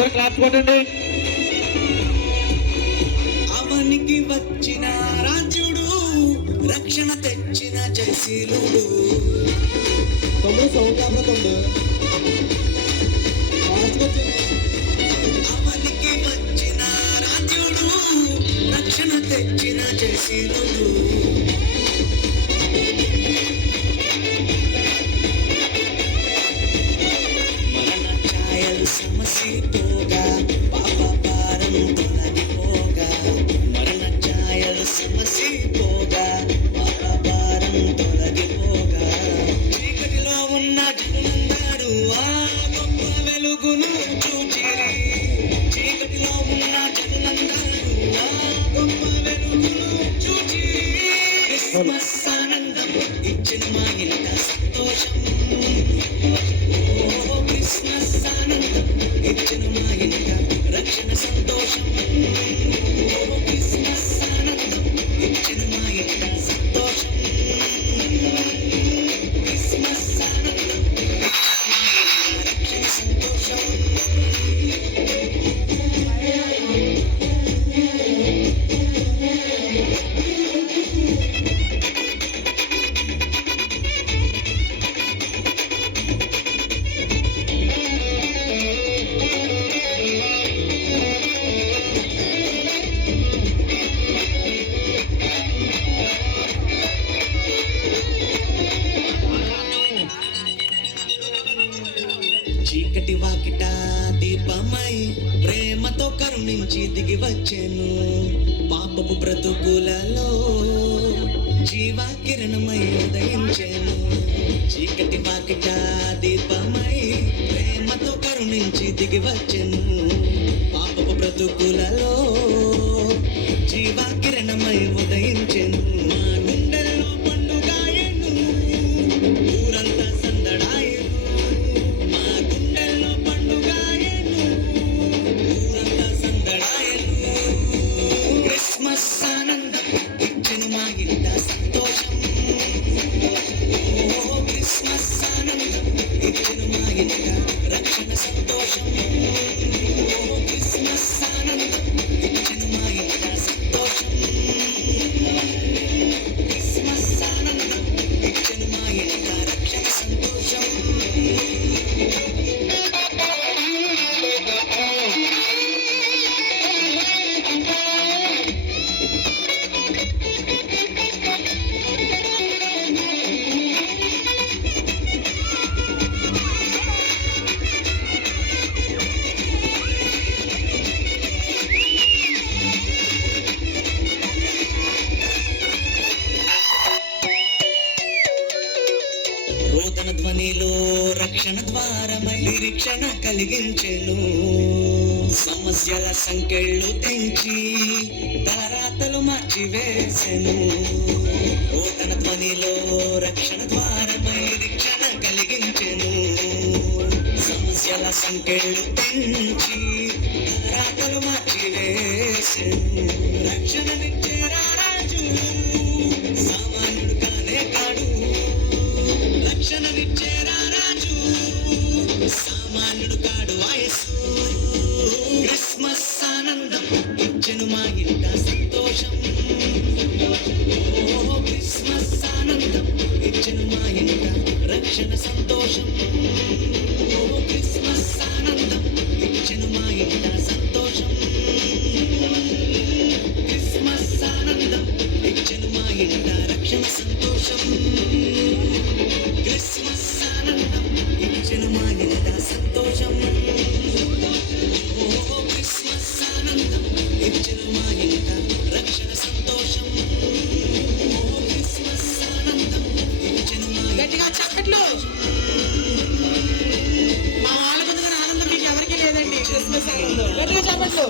అందరూ క్లాప్స్ కొట్టండి. అవనికి వచ్చిన రాజ్యుడు, రక్షణ తెచ్చిన జయశీలుడు. తమ్ముడు సౌండ్ కాదు తమ్ముడు. అవనికి వచ్చిన రాజ్యుడు, రక్షణ తెచ్చిన జయశీలుడు. మరణ ఛాయలు సమసిపోగా, పాప భారం తొలగిపోగా. మరణ ఛాయలు సమసిపోగా, పాప భారం తొలగిపోగా. చీకటిలో ఉన్న జనులందరూ ఆ గొప్ప వెలుగును చూచిరి. చీకటిలో ఉన్న జనులందరూ ఆ గొప్ప వెలుగును చూచిరి. క్రిస్మస్ ఆనందం ఇచ్చిన మా ఇంట సంతోషం. ఓ క్రిస్మస్ ఆనందం ఇచ్చిన మా ఇంట రక్షణ సంతోషం. ఓ క్రిస్మస్ ఆనందం ఇచ్చిన మా ఇంట సంతోషం. క్రిస్మస్ ఆనందం రక్షణ సంతోషం. చీకటి వాకిట దీపమై ప్రేమతో కరుణించి దిగి వచ్చెను. పాపపు బ్రతుకులలో జీవా కిరణమై ఉదయించెను. చీకటి వాకిట దీపమై ప్రేమతో కరుణించి దిగి వచ్చెను. పాపపు బ్రతుకులలో జీవా కిరణమై ఉదయించెను. మా గుండెల్లో పండుగాయను, ఊరంతా సందడాయను. మా గుండెల్లో పండుగాయను, ఊరంతా సందడాయను. క్రిస్మస్ ఆనందం ఇచ్చెను మా ఇంట సంతోషం. ఓ క్రిస్మస్ ఆనందం ఇచ్చెను మా ఇంట రక్షణ సంతోషం. ఓ క్రిస్మస్ ఆనందం ఇచ్చెను మా ఇంట సంతోషం. క్రిస్మస్ ఆనందం ఇచ్చెను మా ఇంట రక్షణ సంతోషం. రోదన ధ్వనిలో రక్షణ ద్వారమై నిరీక్షణ కలిగించెను. సమస్యల సంకెళ్ళు తెంచి తలరాతలు మార్చివేసెను. రోదన ధ్వనిలో రక్షణ ద్వారమై నిరీక్షణ కలిగించెను. సమస్యల సంకెళ్ళు తెంచి తలరాతలు మార్చివేసెను. రక్షణనిచ్చే రారాజు సామాన్యుడు కానే కాడు. రక్షణనిచ్చే రారాజు సామాన్యుడు కాడు ఆయస్సు. క్రిస్మస్ ఆనందం ఇచ్చెను మా ఇంట సంతోషం. ఓ క్రిస్మస్ ఆనందం ఇచ్చెను మా ఇంట రక్షణ సంతోషం. ఓ క్రిస్మస్ ఆనందం ఇచ్చెను మా ఇంట సంతోషం. క్రిస్మస్ ఆనందం ఇచ్చెను మా ఇంట రక్షణ సంతోషం. క్రిస్మస్ ఆనందం ఇచ్చెను మా ఇంట సంతోషం. ఓ క్రిస్మస్ ఆనందం ఇచ్చెను మా ఇంట రక్షణ సంతోషం. ఓ క్రిస్మస్ ఆనందం ఇచ్చెను మా గట్టిగా చప్పట్లు. మా వాళ్ళ ముందుగా ఆనందం మీకు ఎవరికి లేదండి. క్రిస్మస్ ఆనందం గట్టిగా చప్పట్లు.